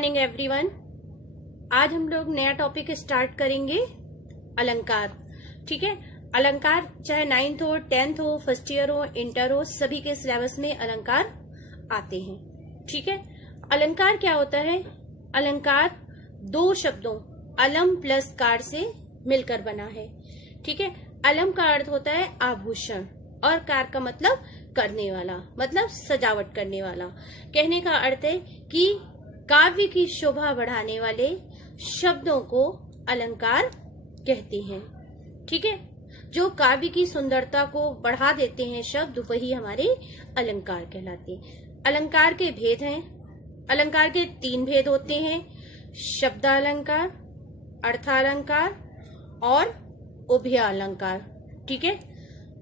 Morning everyone. आज हम लोग नया टॉपिक स्टार्ट करेंगे, अलंकार। ठीक है, अलंकार चाहे 9th हो, 10th हो, फर्स्ट ईयर हो, इंटर हो, सभी के सिलेबस में अलंकार आते हैं। ठीक है, अलंकार क्या होता है? अलंकार दो शब्दों अलम प्लस कार से मिलकर बना है। ठीक है, अलम का अर्थ होता है आभूषण और कार का मतलब करने वाला, मतलब सजावट करने वाला। कहने का अर्थ है कि काव्य की शोभा बढ़ाने वाले शब्दों को अलंकार कहते हैं। ठीक है, जो काव्य की सुंदरता को बढ़ा देते हैं शब्द, वही हमारे अलंकार कहलाते हैं। अलंकार के भेद हैं। अलंकार के 3 भेद होते हैं: शब्दालंकार, अर्थालंकार और उभयालंकार। ठीक है,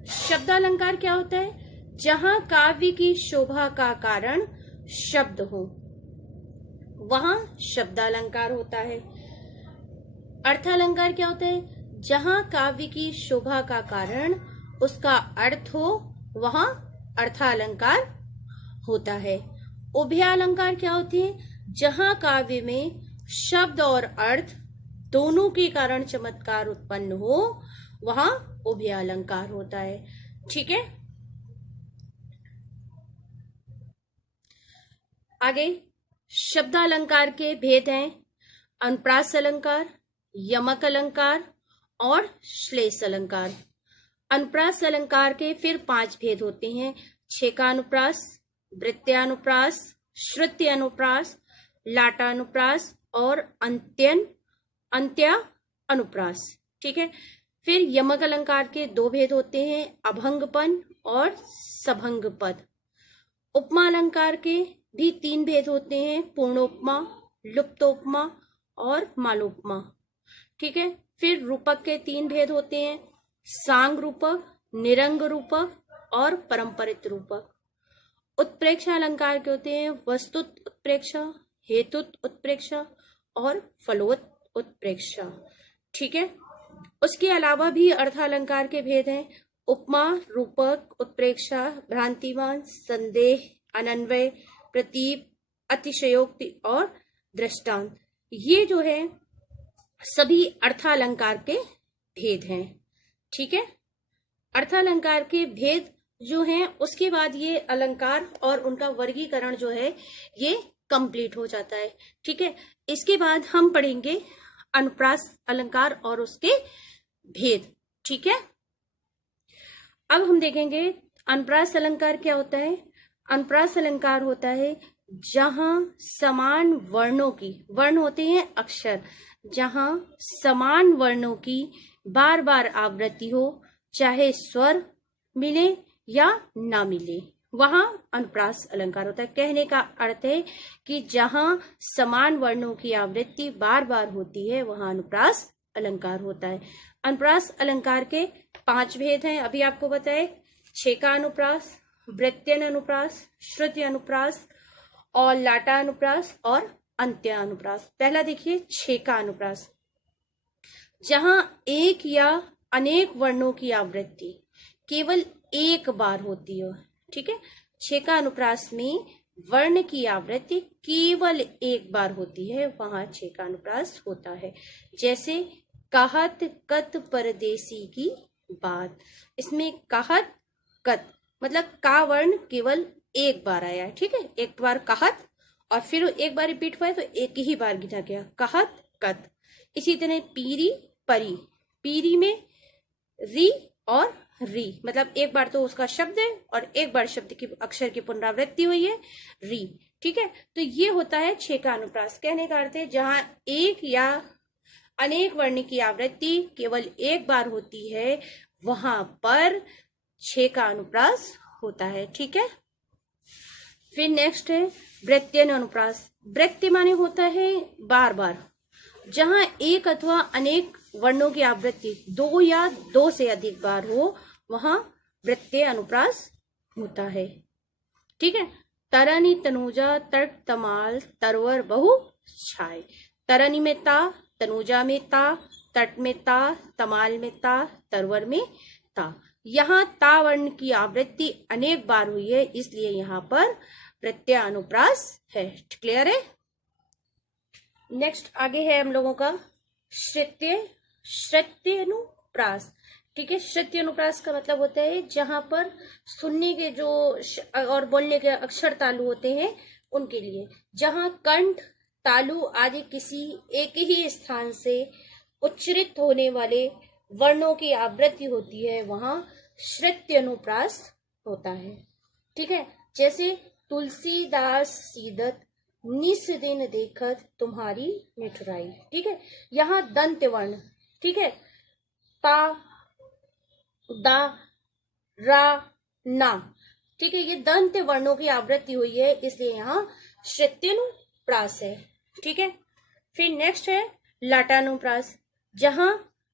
शब्दालंकार क्या होता है? जहां काव्य की शोभा का कारण शब्द हो, वहां शब्दालंकार होता है। अर्थालंकार क्या होता है? जहां काव्य की शोभा का कारण उसका अर्थ हो, वहां अर्थालंकार होता है। उभयालंकार क्या होती है? जहां काव्य में शब्द और अर्थ दोनों के कारण चमत्कार उत्पन्न हो, वहां उभयालंकार होता है। ठीक है, आगे शब्दालंकार के भेद हैं: अनुप्रास अलंकार, यमक अलंकार और श्लेष अलंकार। अनुप्रास अलंकार के फिर 5 भेद होते हैं: छेकानुप्रास, वृत्त्यानुप्रास, श्रुत्यानुप्रास, लाटानुप्रास और अंत्या अनुप्रास। ठीक है, फिर यमक अलंकार के 2 भेद होते हैं: अभंगपन और सभंग पद। उपमा अलंकार के भी 3 भेद होते हैं: पूर्णोपमा, लुप्तोपमा और मालोपमा। ठीक है, फिर रूपक के 3 भेद होते हैं: सांग रूपक, निरंग रूपक और परंपरित रूपक। उत्प्रेक्षा अलंकार के होते हैं: वस्तुत उत्प्रेक्षा, हेतुत उत्प्रेक्षा और फलोत उत्प्रेक्षा। ठीक है, उसके अलावा भी अर्थालंकार के भेद हैं: उपमा, रूपक, उत्प्रेक्षा, भ्रांतिमान, संदेह, अनन्वय, प्रतीप, अतिशयोक्ति और दृष्टांत। ये जो है सभी अर्थालंकार के भेद हैं। ठीक है, अर्थालंकार के भेद जो हैं, उसके बाद ये अलंकार और उनका वर्गीकरण जो है ये कंप्लीट हो जाता है। ठीक है, इसके बाद हम पढ़ेंगे अनुप्रास अलंकार और उसके भेद। ठीक है, अब हम देखेंगे अनुप्रास अलंकार क्या होता है। अनुप्रास अलंकार होता है जहां समान वर्णों की, वर्ण होते हैं अक्षर, जहां समान वर्णों की बार बार आवृत्ति हो, चाहे स्वर मिले या ना मिले, वहां अनुप्रास अलंकार होता है। कहने का अर्थ है कि जहां समान वर्णों की आवृत्ति बार बार होती है, वहां अनुप्रास अलंकार होता है। अनुप्रास अलंकार के 5 भेद हैं, अभी आपको बताए: छेका अनुप्रास, वृत्त्यन अनुप्रास, श्रुति अनुप्रास और लाटा अनुप्रास और अंत्य अनुप्रास। पहला देखिए, छेका अनुप्रास, जहां एक या अनेक वर्णों की आवृत्ति केवल एक बार होती है। ठीक है, छेका अनुप्रास में वर्ण की आवृत्ति केवल एक बार होती है, वहां छेका अनुप्रास होता है। जैसे कहत कत परदेसी की बात, इसमें कहत कत मतलब का वर्ण केवल एक बार आया है। ठीक है, एक बार कहत और फिर एक बार रिपीट हुआ है तो एक ही बार गिना गया, कहत कत। इसी तरह पीरी परी, पीरी में री और री, मतलब एक बार तो उसका शब्द है और एक बार शब्द की अक्षर की पुनरावृत्ति हुई है, री। ठीक है, तो ये होता है छेका अनुप्रास। कहने का अर्थ है जहां एक या अनेक वर्ण की आवृत्ति केवल एक बार होती है, वहां पर छेका अनुप्रास होता है। ठीक है, फिर नेक्स्ट है वृत्त्यन अनुप्रास। वृत्त्य माने होता है बार बार, जहां एक अथवा अनेक वर्णों की आवृत्ति 2 या 2 से अधिक बार हो, वहां वृत्त्य अनुप्रास होता है। ठीक है, तरनी तनुजा तट तमाल तरवर बहु छाय। तरनी में ता, तनुजा में ता, तट में ता, तमाल में ता, तरवर में ता। यहाँ ता वर्ण की आवृत्ति अनेक बार हुई है, इसलिए यहाँ पर वृत्त्य अनुप्रास है। क्लियर है? नेक्स्ट आगे है हम लोगों का श्रुत्यनुप्रास। ठीक है, श्रुत्यनुप्रास का मतलब होता है जहां पर सुनने के जो और बोलने के अक्षर तालु होते हैं उनके लिए, जहां कंठ तालु आदि किसी एक ही स्थान से उच्चरित होने वाले वर्णों की आवृत्ति होती है वहां श्रुत्यनुप्रास होता है। ठीक है, जैसे तुलसीदास सीदत निस दिन देखत तुम्हारी निठुराई। ठीक है, यहाँ दंत वर्ण, ठीक है, ता, दा, रा, ना, ठीक है, ये दंत वर्णों की आवृत्ति हुई है, इसलिए यहाँ श्रुत्यनुप्रास है। ठीक है, फिर नेक्स्ट है लाटानुप्रास, जहां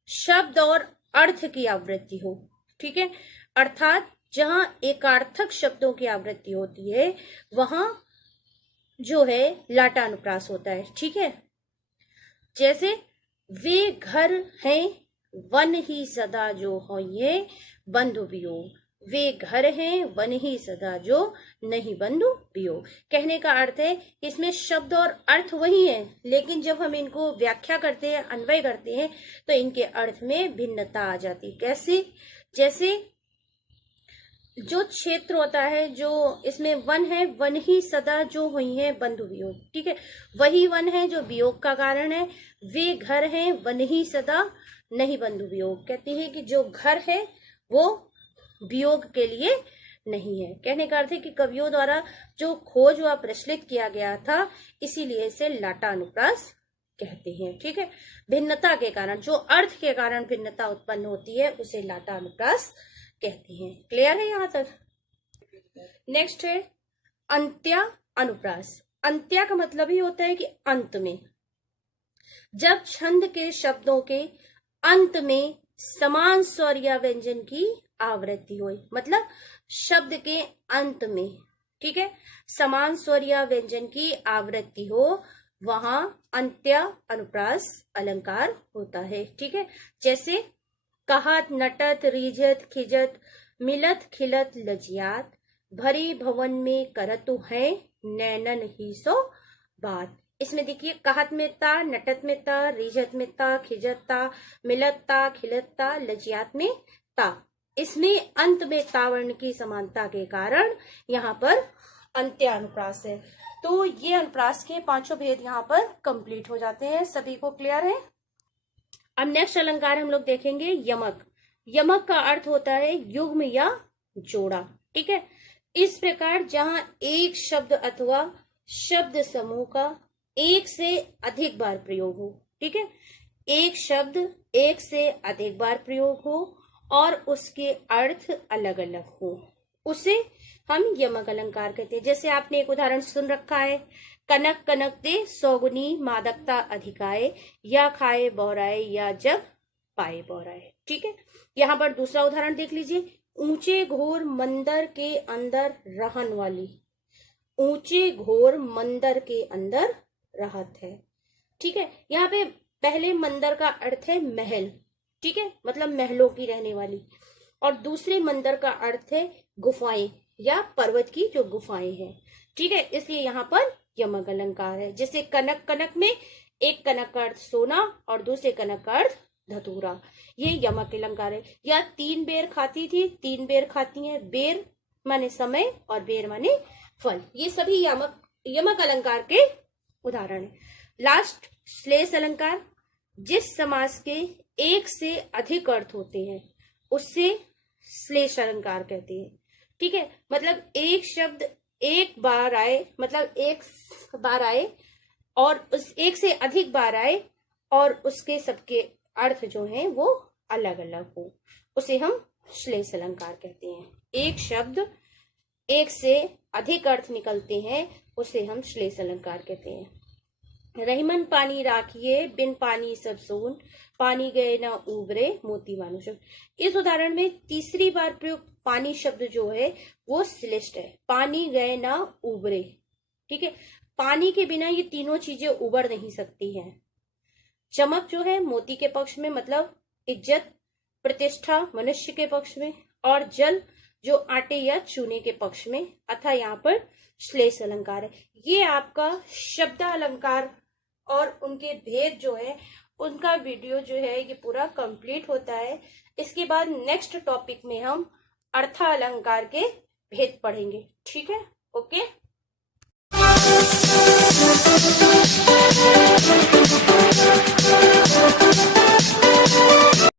शब्द और अर्थ की आवृत्ति हो। ठीक है, अर्थात जहां एकार्थक शब्दों की आवृत्ति होती है वहां जो है लाटानुप्रास होता है। ठीक है, जैसे वे घर हैं वन ही सदा जो हो ये बंधु वियोग, वे घर हैं वन ही सदा जो नहीं बंधु वियोग। कहने का अर्थ है इसमें शब्द और अर्थ वही है, लेकिन जब हम इनको व्याख्या करते हैं, अन्वय करते हैं, तो इनके अर्थ में भिन्नता आ जाती। कैसे? जैसे जो क्षेत्र होता है, जो इसमें वन है, वन ही सदा जो हुई है बंधु वियोग। ठीक है, वही वन है जो वियोग का कारण है। वे घर हैं वन ही सदा नहीं बंधु वियोग, कहते हैं कि जो घर है वो वियोग के लिए नहीं है। कहने का अर्थ है कि कवियों द्वारा जो खोज व प्रचलित किया गया था, इसीलिए इसे लाटानुप्रास कहते हैं। ठीक है, भिन्नता के कारण, जो अर्थ के कारण भिन्नता उत्पन्न होती है उसे लाटानुप्रास कहते हैं। क्लियर है यहाँ तक? नेक्स्ट है अंत्या अनुप्रास। अंत्या का मतलब ही होता है कि अंत में, जब छंद के शब्दों के अंत में समान स्वर या व्यंजन की आवृत्ति हो, मतलब शब्द के अंत में, ठीक है, समान स्वर या व्यंजन की आवृत्ति हो, वहां अंत्या अनुप्रास अलंकार होता है। ठीक है, जैसे कहत नटत रीझत खिजत मिलत खिलत लजियात भरी भवन में करतु है नैनन ही सो बात। इसमें देखिए कहत में ता, नटत में ता, रीझत में ता, खिजत ता, मिलत ता, खिलत ता, लजियात में ता। इसमें अंत में ता वर्ण की समानता के कारण यहाँ पर अंत्यानुप्रास है। तो ये अनुप्रास के पांचों भेद यहाँ पर कंप्लीट हो जाते हैं। सभी को क्लियर है? अब नेक्स्ट अलंकार हम लोग देखेंगे यमक। यमक का अर्थ होता है युग्म या जोड़ा। ठीक है, इस प्रकार जहां एक शब्द अथवा शब्द समूह का एक से अधिक बार प्रयोग हो। ठीक है, एक शब्द एक से अधिक बार प्रयोग हो और उसके अर्थ अलग अलग हो, उसे हम यमक अलंकार कहते हैं। जैसे आपने एक उदाहरण सुन रखा है, कनक कनक दे सौगुनी मादकता अधिकाए, या खाए बौराए या जब पाए बौराए। ठीक है, यहाँ पर दूसरा उदाहरण देख लीजिए, ऊंचे घोर मंदिर के अंदर रहन वाली। ऊंचे घोर मंदिर के अंदर रहत है। ठीक है, यहाँ पे पहले मंदिर का अर्थ है महल। ठीक है, मतलब महलों की रहने वाली, और दूसरे मंदिर का अर्थ है गुफाएं या पर्वत की जो गुफाएं हैं। ठीक है, इसलिए यहाँ पर यमक अलंकार है। जैसे कनक कनक में एक कनक का अर्थ सोना और दूसरे कनक का अर्थ धतूरा, ये यमक अलंकार है। या तीन बेर खाती थी, तीन बेर खाती हैं। बेर माने समय और बेर माने फल, ये सभी यमक अलंकार के उदाहरण है। लास्ट श्लेष अलंकार, जिस समास के एक से अधिक अर्थ होते हैं उससे श्लेष अलंकार कहते हैं। ठीक है, मतलब एक शब्द एक बार आए, मतलब एक बार आए और उस एक से अधिक बार आए और उसके सबके अर्थ जो हैं वो अलग अलग हो, उसे हम श्लेष अलंकार कहते हैं। एक शब्द एक से अधिक अर्थ निकलते हैं उसे हम श्लेष अलंकार कहते हैं। रहीमन पानी राखिए बिन पानी सब सोन, पानी गए ना उबरे मोती मानो शब्द। इस उदाहरण में तीसरी बार प्रयुक्त पानी शब्द जो है वो श्लिष्ट है, पानी गए ना उबरे। ठीक है, पानी के बिना ये तीनों चीजें उबर नहीं सकती हैं। चमक जो है मोती के पक्ष में, मतलब इज्जत प्रतिष्ठा मनुष्य के पक्ष में, और जल जो आटे या चूने के पक्ष में, अतः यहाँ पर श्लेष अलंकार है। ये आपका शब्द अलंकार और उनके भेद जो है उनका वीडियो जो है ये पूरा कंप्लीट होता है। इसके बाद नेक्स्ट टॉपिक में हम अर्थालंकार के भेद पढ़ेंगे। ठीक है, ओके।